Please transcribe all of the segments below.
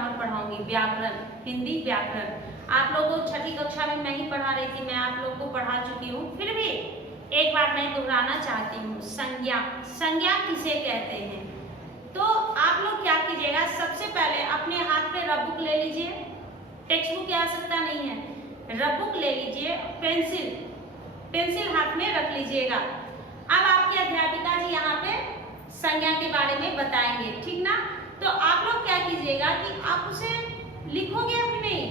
Grammar पढ़ाऊंगी, व्याकरण, हिंदी व्याकरण। आप लोगों को छठी कक्षा में मैं ही पढ़ा रही थी, मैं आप लोगों को पढ़ा चुकी हूँ, फिर भी एक बार मैं दोहराना चाहती हूँ। संज्ञा, संज्ञा किसे कहते हैं? तो आप लोग क्या कीजिएगा, सबसे पहले अपने हाथ पे रफ बुक ले लीजिए, टेक्स्ट बुक की आवश्यकता नहीं है, रफ बुक ले लीजिए, पेंसिल हाथ में रख लीजिएगा। अब आपकी अध्यापिका जी यहाँ पे संज्ञा के बारे में बताएंगे, ठीक ना? तो आप लोग क्या कीजिएगा कि आप उसे लिखोगे अभी नहीं,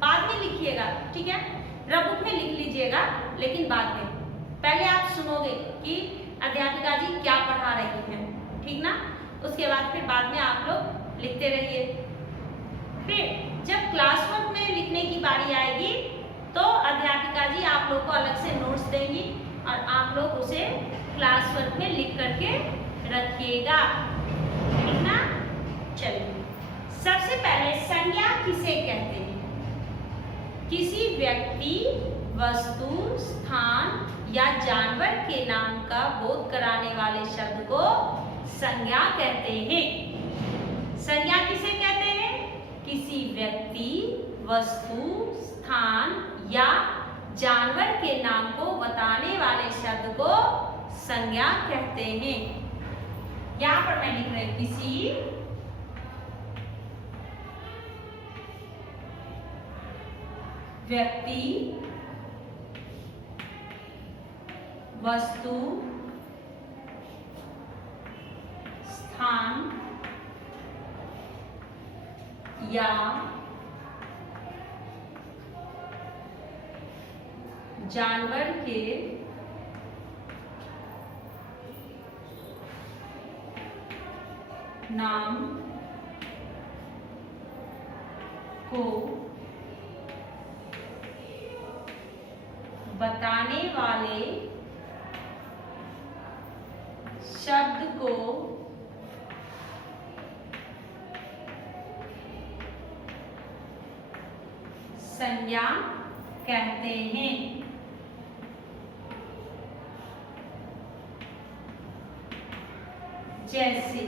बाद में लिखिएगा, ठीक है? रफ बुक में लिख लीजिएगा, लेकिन बाद में। पहले आप सुनोगे कि अध्यापिका जी क्या पढ़ा रही हैं, ठीक ना? उसके बाद फिर बाद में आप लोग लिखते रहिए। फिर जब क्लास वर्क में लिखने की बारी आएगी तो अध्यापिका जी आप लोग को अलग से नोट्स देंगी और आप लोग उसे क्लास वर्क में लिख करके रखिएगा, ठीक ना? चलिए, सबसे पहले संज्ञा किसे कहते हैं? किसी व्यक्ति, वस्तु, स्थान या जानवर के नाम का बोध कराने वाले शब्द को संज्ञा कहते हैं। संज्ञा किसे कहते हैं? किसी व्यक्ति, वस्तु, स्थान या जानवर के नाम को बताने वाले शब्द को संज्ञा कहते हैं। यहां पर मैं लिख रही हूं, किसी व्यक्ति, वस्तु, स्थान या जानवर के नाम को बताने वाले शब्द को संज्ञा कहते हैं। जैसे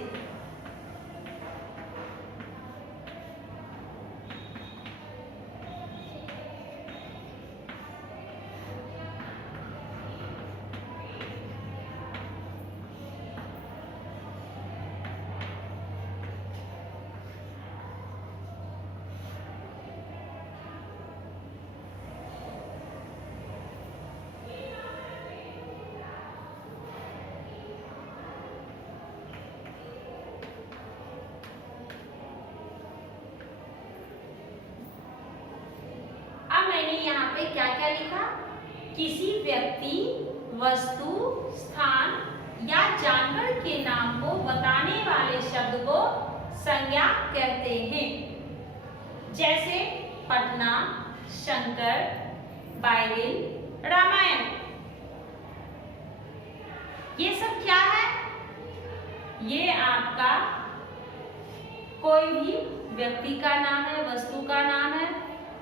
मैंने यहाँ पे क्या क्या लिखा? किसी व्यक्ति, वस्तु, स्थान या जानवर के नाम को बताने वाले शब्द को संज्ञा कहते हैं। जैसे पटना, शंकर, बाइबिल, रामायण। ये सब क्या है? ये आपका कोई भी व्यक्ति का नाम है, वस्तु का नाम है।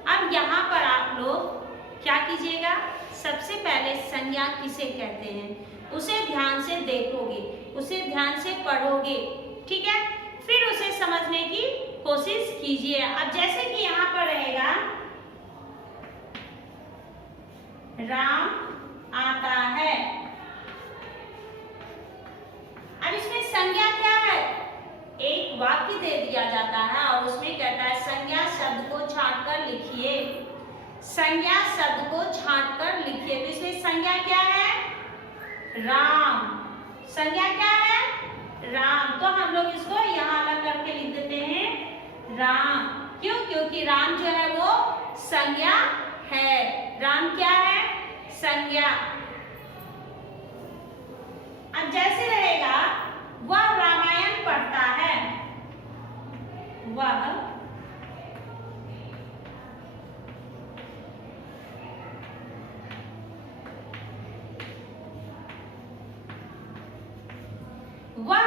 अब यहाँ पर आप लोग क्या कीजिएगा, सबसे पहले संज्ञा किसे कहते हैं उसे ध्यान से देखोगे, उसे ध्यान से पढ़ोगे, ठीक है? फिर उसे समझने की कोशिश कीजिए। अब जैसे कि यहाँ पर रहेगा, राम आता है। अब इसमें संज्ञा क्या है? एक वाक्य दे दिया जाता है और उसमें कहता है संज्ञा शब्द को छांट कर लिखिए, संज्ञा शब्द को छांट कर लिखिए। तो इसमें संज्ञा क्या है? राम। संज्ञा क्या है? राम। तो हम लोग इसको यहाँ अलग करके लिख देते हैं राम। क्यों? क्योंकि राम जो है वो संज्ञा है। राम क्या है? संज्ञा। अब जैसे रहेगा, वह रामायण पढ़ता है, वह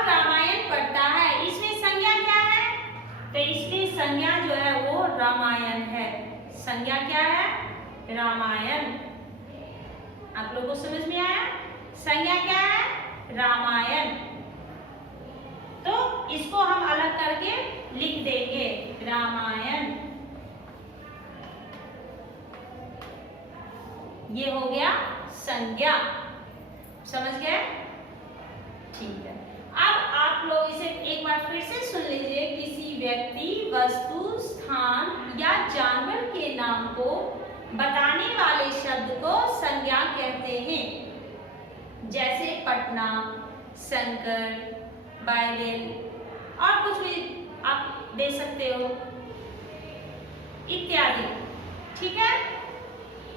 रामायण पढ़ता है। इसमें संज्ञा क्या है? तो इसमें संज्ञा जो है वो रामायण है। संज्ञा क्या है? रामायण। आप लोगों को समझ में आया? संज्ञा क्या है? रामायण। तो इसको हम अलग करके लिख देंगे। ये हो गया संज्ञा। समझ गए? ठीक है। अब आप लोग इसे एक बार फिर से सुन लीजिए। किसी व्यक्ति, वस्तु, स्थान या जानवर के नाम को बताने वाले शब्द को संज्ञा कहते हैं। जैसे पटना, शंकर, बाइबल और कुछ भी आप दे सकते हो इत्यादि। ठीक है,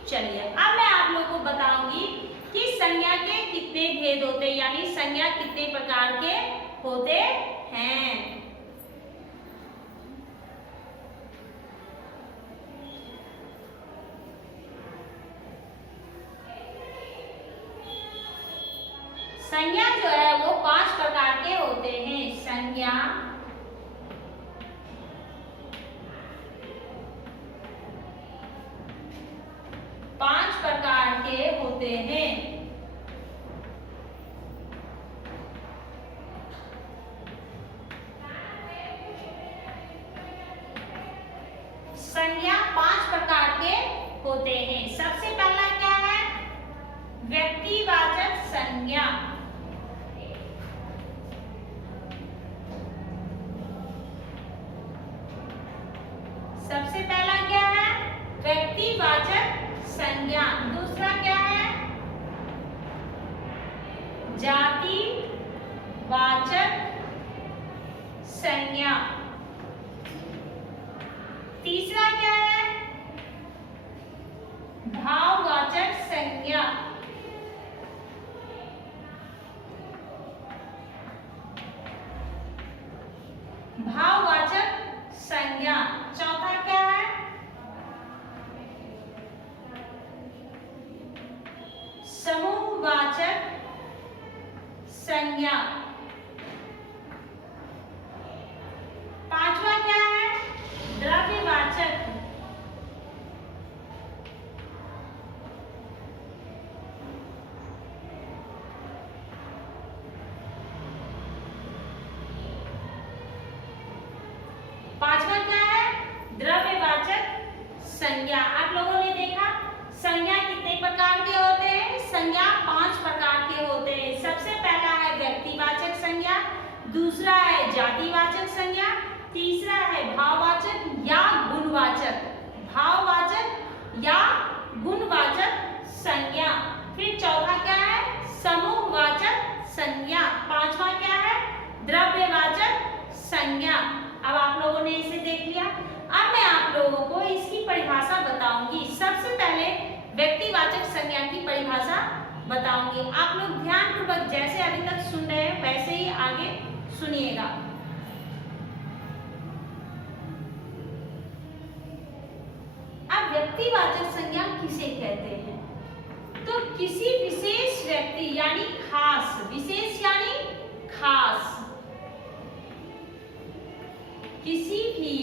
चलिए अब मैं आप लोगों को बताऊंगी कि संज्ञा के कितने भेद होते हैं, यानी संज्ञा कितने प्रकार के होते हैं। संज्ञा जो है वो 5 प्रकार के होते हैं। संज्ञा, पांच प्रकार के होते हैं। संज्ञा 5 प्रकार के होते हैं। सबसे पहला क्या है? व्यक्तिवाचक संज्ञा। सबसे पहला क्या है? व्यक्तिवाचक संज्ञा। दूसरा क्या है? जातिवाचक संज्ञा। तीसरा क्या है? भाववाचक संज्ञा। भाववाचक संज्ञा। चौथा क्या है? समूहवाचक संज्ञा। पांचवा क्या है? द्रव्यवाचक। पांचवा क्या है? द्रव्यवाचक संज्ञा। आप लोगों ने देखा संज्ञा कितने प्रकार के होते हैं? संज्ञा 5 प्रकार के होते हैं। सबसे पहला है व्यक्तिवाचक संज्ञा, दूसरा है जातिवाचक संज्ञा, तीसरा है भाववाचक या गुणवाचक, भाववाचक या गुणवाचक संज्ञा। फिर चौथा क्या है? समूहवाचक संज्ञा। पांचवा क्या है? द्रव्यवाचक संज्ञा। अब आप लोगों ने इसे देख लिया। अब मैं आप लोगों को इसकी परिभाषा बताऊंगी। सबसे पहले व्यक्तिवाचक संज्ञा की परिभाषा बताऊंगी। आप लोग ध्यानपूर्वक जैसे अभी तक सुन रहे हैं वैसे ही आगे सुनिएगा। अब व्यक्तिवाचक संज्ञा किसे कहते हैं? तो किसी विशेष व्यक्ति यानी खास, विशेष यानी खास, किसी भी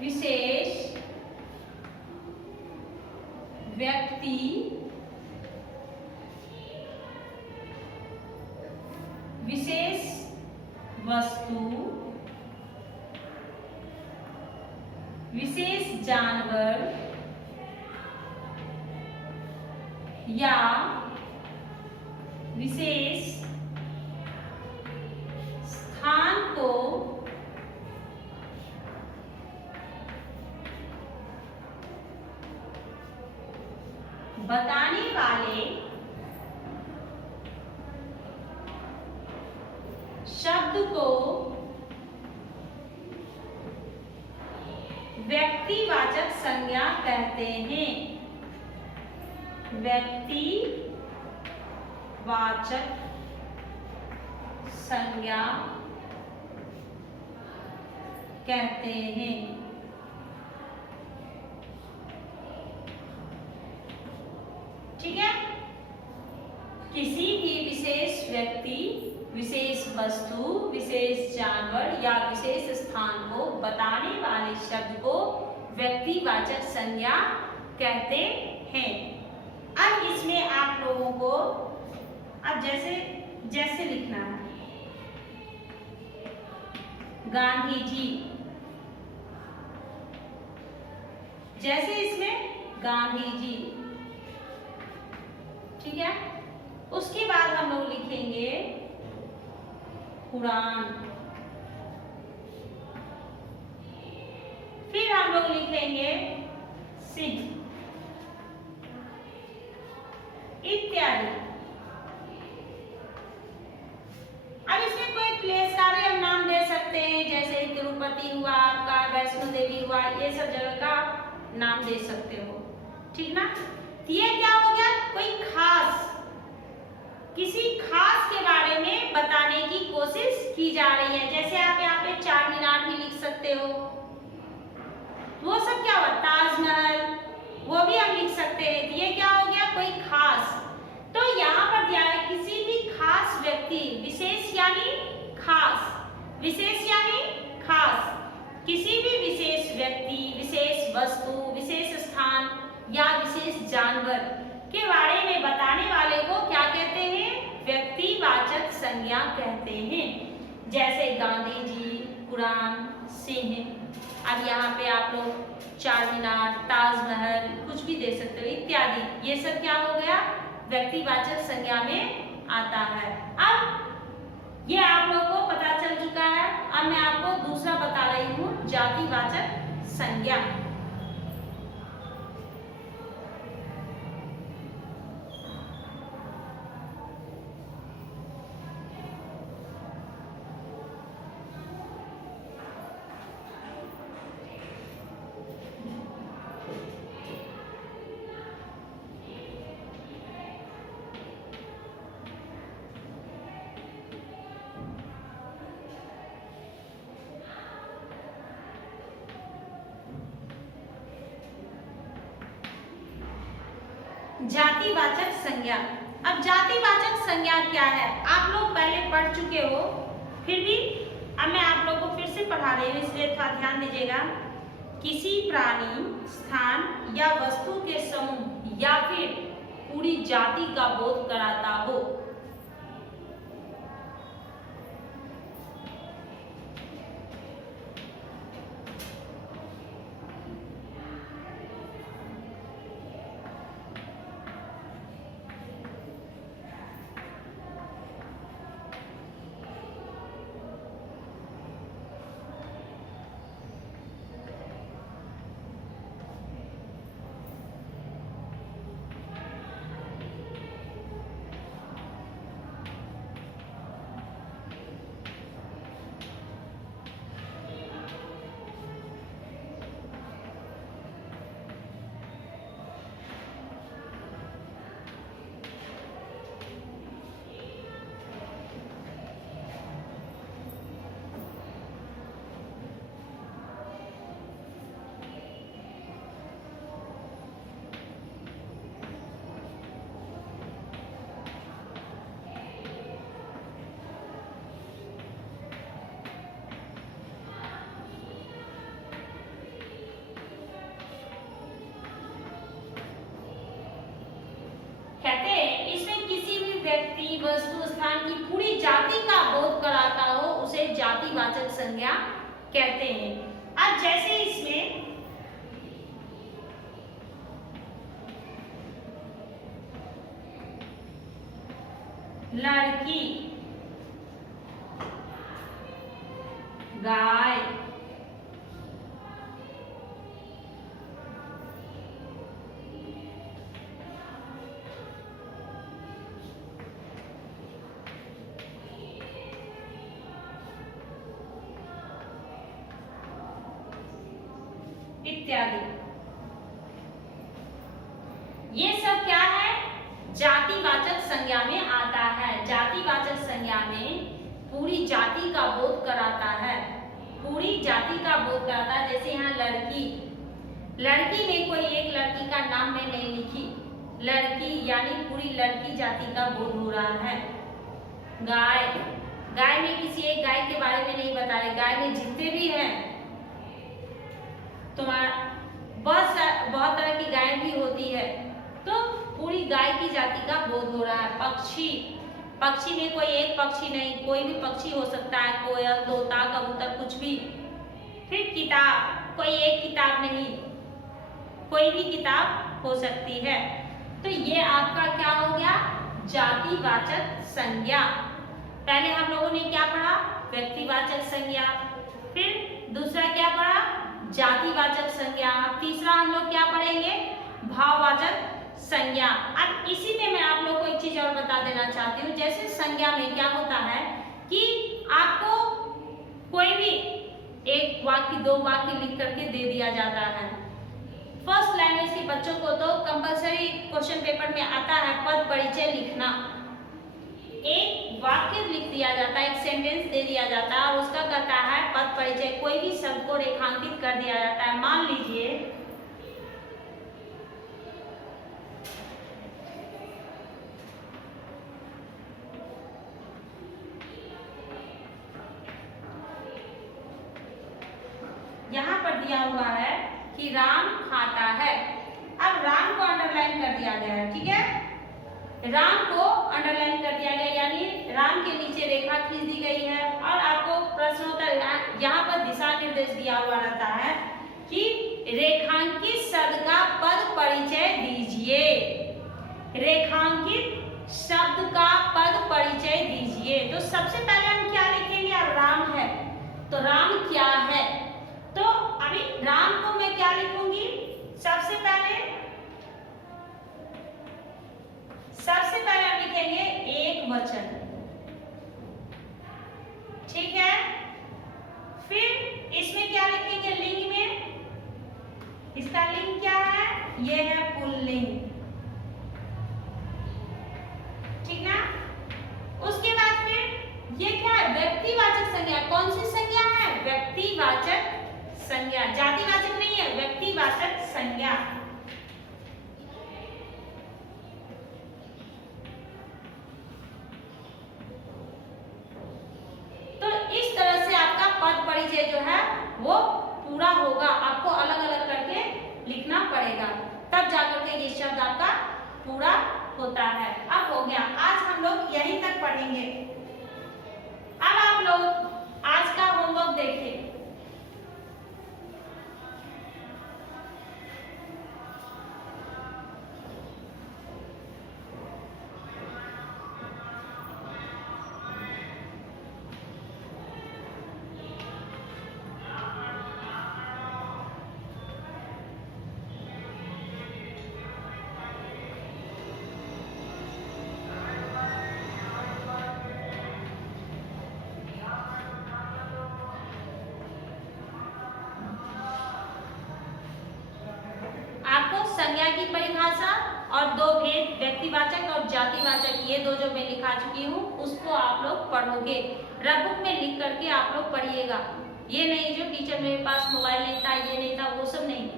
विशेष व्यक्ति, विशेष वस्तु, विशेष जानवर या विशेष स्थान को बताने वाले शब्द को व्यक्तिवाचक संज्ञा कहते हैं। व्यक्तिवाचक संज्ञा कहते हैं। ठीक है, किसी भी विशेष व्यक्ति, विशेष वस्तु, विशेष जानवर या विशेष स्थान को बताने वाले शब्द को व्यक्तिवाचक संज्ञा कहते हैं। अब इसमें आप लोगों को अब जैसे लिखना है। गांधी जी, जैसे इसमें गांधी जी, ठीक है। उसके बाद हम लोग लिखेंगे कुरान, फिर हम लोग लिखेंगे सिंह इत्यादि। अब इसमें कोई प्लेस का भी हम नाम दे सकते हैं, जैसे तिरुपति हुआ आपका, वैष्णो देवी हुआ, ये सब जगह का नाम दे सकते हो, ठीक ना। ये क्या हो गया, कोई खास, किसी खास के बारे में बताने की कोशिश की जा रही है। जैसे आप यहाँ पे चार मीनार भी लिख सकते हो, वो सब क्या हुआ, ताजमहल, वो भी हम लिख सकते हैं। ये क्या हो गया, कोई खास। तो यहाँ पर दिया है किसी भी खास व्यक्ति, विशेष यानी खास, विशेष यानी खास, किसी भी विशेष व्यक्ति, विशेष वस्तु, विशेष स्थान या विशेष जानवर के बारे में बताने वाले को क्या कहते हैं, व्यक्तिवाचक संज्ञा कहते हैं। जैसे गांधी जी, कुरान, सिंह। अब यहाँ पे आप लोग चार मीनार, ताजमहल कुछ भी दे सकते हो इत्यादि। ये सब क्या हो गया, व्यक्तिवाचक संज्ञा में आता है। अब ये आप लोग को पता चल चुका है। अब मैं आपको दूसरा बता रही हूँ, जातिवाचक संज्ञा। जातिवाचक संज्ञा। अब जातिवाचक संज्ञा क्या है, आप लोग पहले पढ़ चुके हो, फिर भी अब मैं आप लोग को फिर से पढ़ा रही हूँ, इसलिए थोड़ा ध्यान दीजिएगा। किसी प्राणी, स्थान या वस्तु के समूह या फिर पूरी जाति का बोध कराता हो। व्यक्ति, वस्तु, स्थान की पूरी जाति का बोध कराता हो, उसे जातिवाचक संज्ञा कहते हैं। अब जैसे इसमें लड़की, गाय, इत्यादि, ये सब क्या है, जातिवाचक संज्ञा में आता है। जातिवाचक संज्ञा में पूरी जाति का बोध कराता है, पूरी जाति का बोध कराता है। जैसे यहाँ लड़की, लड़की में कोई एक लड़की का नाम मैं नहीं लिखी, लड़की यानी पूरी लड़की जाति का बोध हो रहा है। गाय, गाय में किसी एक गाय के बारे में नहीं बता रहे, गाय में जितने भी हैं, तुम्हारा बहुत तरह की गाय भी होती है, तो पूरी गाय की जाति का बोध हो रहा है। पक्षी, पक्षी में कोई एक पक्षी नहीं, कोई भी पक्षी हो सकता है, कोयल, तोता, कबूतर, कुछ भी। फिर किताब, कोई एक किताब नहीं, कोई भी किताब हो सकती है। तो ये आपका क्या हो गया, जातिवाचक संज्ञा। पहले हम लोगों ने क्या पढ़ा, व्यक्तिवाचक संज्ञा, फिर दूसरा क्या पढ़ा, जातिवाचक संज्ञा। अब तीसरा हम लोग क्या पढ़ेंगे, भाववाचक संज्ञा। अब इसी में मैं आप लोग को एक चीज और बता देना चाहती हूँ, जैसे संज्ञा में क्या होता है कि आपको कोई भी एक वाक्य, दो वाक्य लिख करके दे दिया जाता है। फर्स्ट लैंग्वेज के बच्चों को तो कंपलसरी क्वेश्चन पेपर में आता है पद परिचय लिखना। एक वाक्य लिख दिया जाता है, एक सेंटेंस दे दिया जाता है और उसका कहता है पद परिचय। कोई भी शब्द को रेखांकित कर दिया जाता है। मान लीजिए यहाँ पर दिया हुआ है कि राम खाता है। अब राम को अंडरलाइन कर दिया गया है, ठीक है, राम को अंडरलाइन कर दिया गया, यानी राम के नीचे रेखा खींच दी गई है। और आपको प्रश्नोत्तर यहाँ पर दिशा निर्देश दिया हुआ रहता है कि रेखांकित शब्द का पद परिचय दीजिए। रेखांकित शब्द का पद परिचय दीजिए। तो सबसे पहले हम क्या लिखेंगे, अब राम है तो राम क्या है, तो अभी राम को मैं क्या लिखूंगी, सबसे पहले हम लिखेंगे एक वचन, ठीक है। फिर इसमें क्या लिखेंगे, लिंग में, इसका लिंग क्या है, ये है पुल्लिंग, ठीक ना। उसके बाद फिर ये क्या है, व्यक्तिवाचक संज्ञा। कौन सी संज्ञा है, व्यक्तिवाचक संज्ञा, जातिवाचक नहीं है, व्यक्तिवाचक संज्ञा। तो इस तरह से आपका पद परिचय जो है वो पूरा होगा। आपको अलग अलग करके लिखना पड़ेगा, तब जाकर के ये शब्द आपका पूरा होता है। अब हो गया, आज हम लोग यहीं तक पढ़ेंगे। अब आप लोग आज का होमवर्क देखिए। संज्ञा की परिभाषा और दो भेद, व्यक्तिवाचक और जातिवाचक, ये दो जो मैं लिखा चुकी हूँ उसको आप लोग पढ़ोगे। रफ बुक में लिख करके आप लोग पढ़िएगा। ये नहीं जो टीचर मेरे पास मोबाइल नहीं था, ये नहीं था, वो सब नहीं।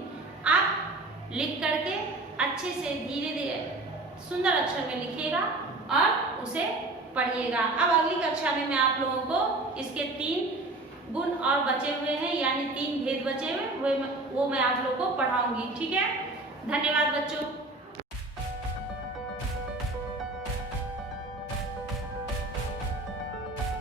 आप लिख करके अच्छे से धीरे धीरे सुंदर अक्षर में लिखिएगा और उसे पढ़िएगा। अब अगली कक्षा में मैं आप लोगों को इसके 3 गुण और बचे हुए हैं, यानी 3 भेद बचे हुए, वो मैं आप लोगों को पढ़ाऊंगी, ठीक है। धन्यवाद बच्चों।